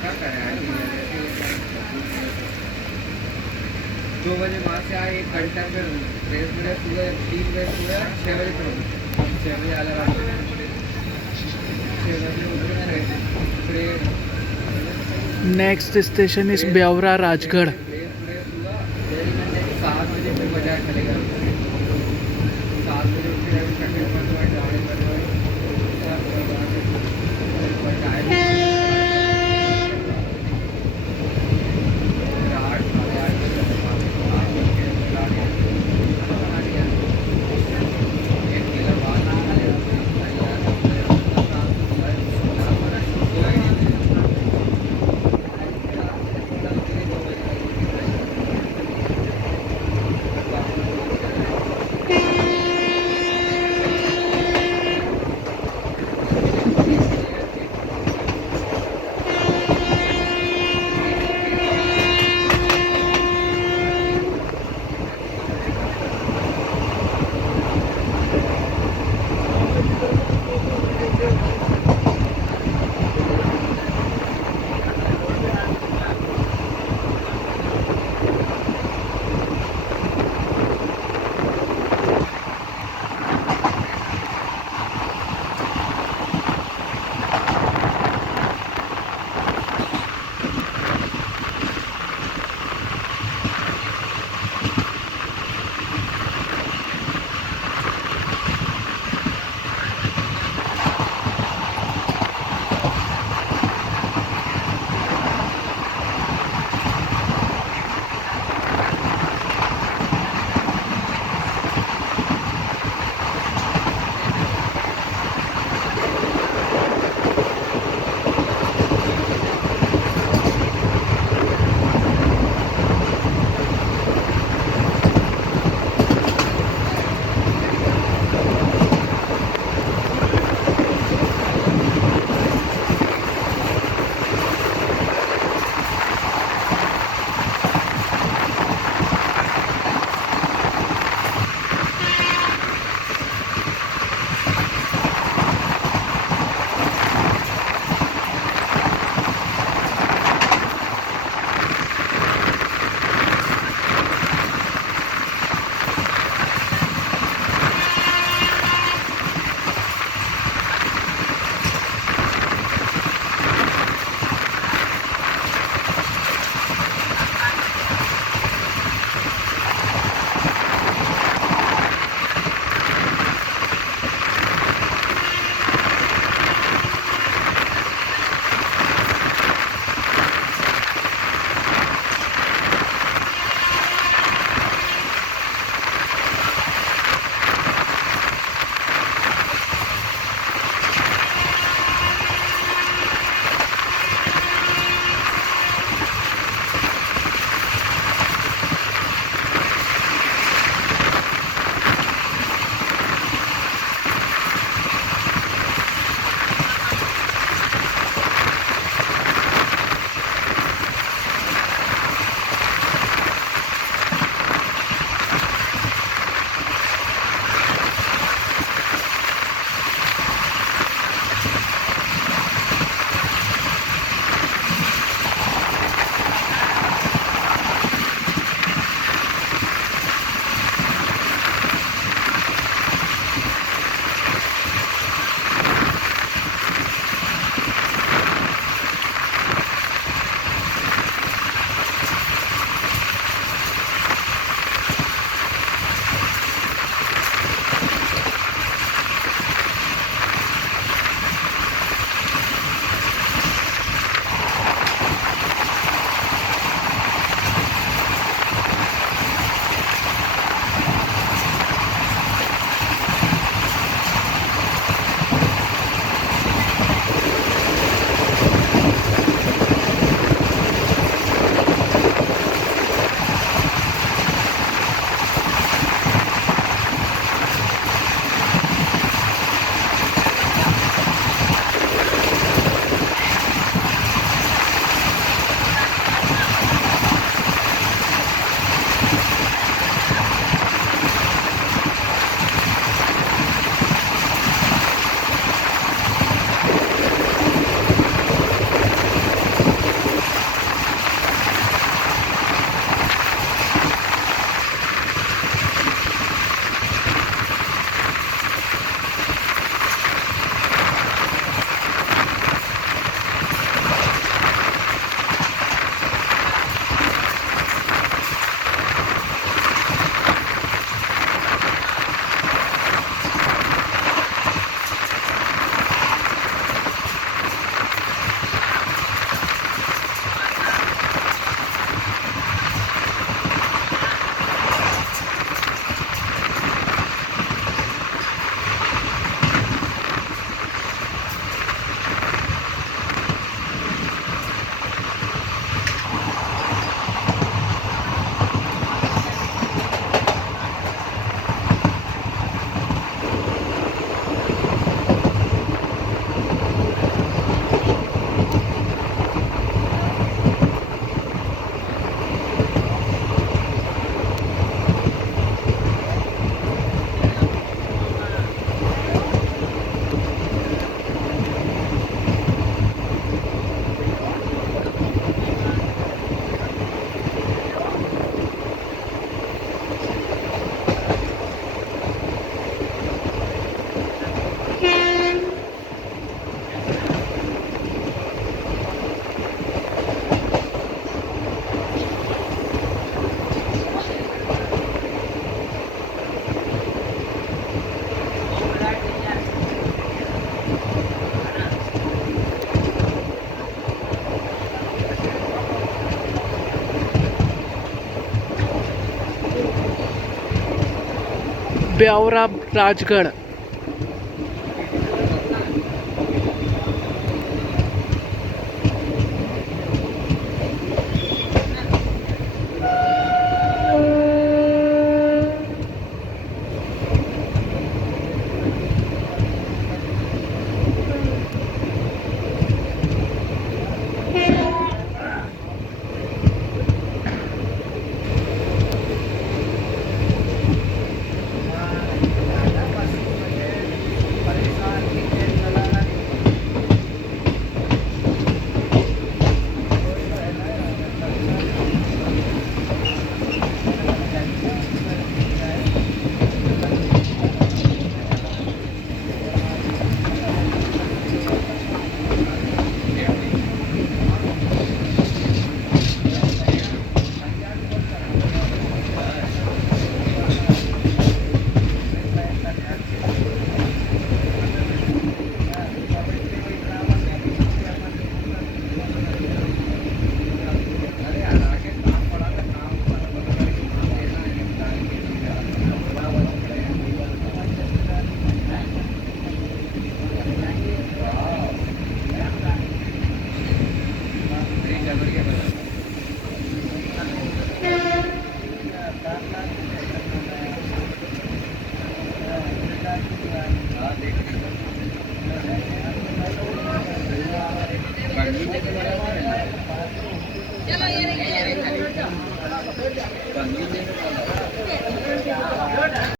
क्या करें यार, 2 बजे वहाँ से आए, 1 घंटा फिर फ्रेश व्रेश हुए, 3 बजे सोया, 6 बजे फिर 6 बजे अलार्म, 6 बजे उठ के फिर next station is fresh Biaora fresh Rajgarh. Fresh व्रेश हुआ, 7 बजे फिर बाजार चले गए। 7 बजे उठ के जाके ठंडे बनवाए, गाड़ी बनवाई, सब करवा के फिर बचाए। फिर 8 साढ़े 8 बजे खा पी के फिर आके खाना बना लिया। एक गिलास पानी पी लिया, फिर तैयार हो गए, अपना काम तो हुआ ही नहीं, काम वाला सोया ही नहीं। फिर रात से निकल के 2 बजे आई। ब्यावरा राजगढ़।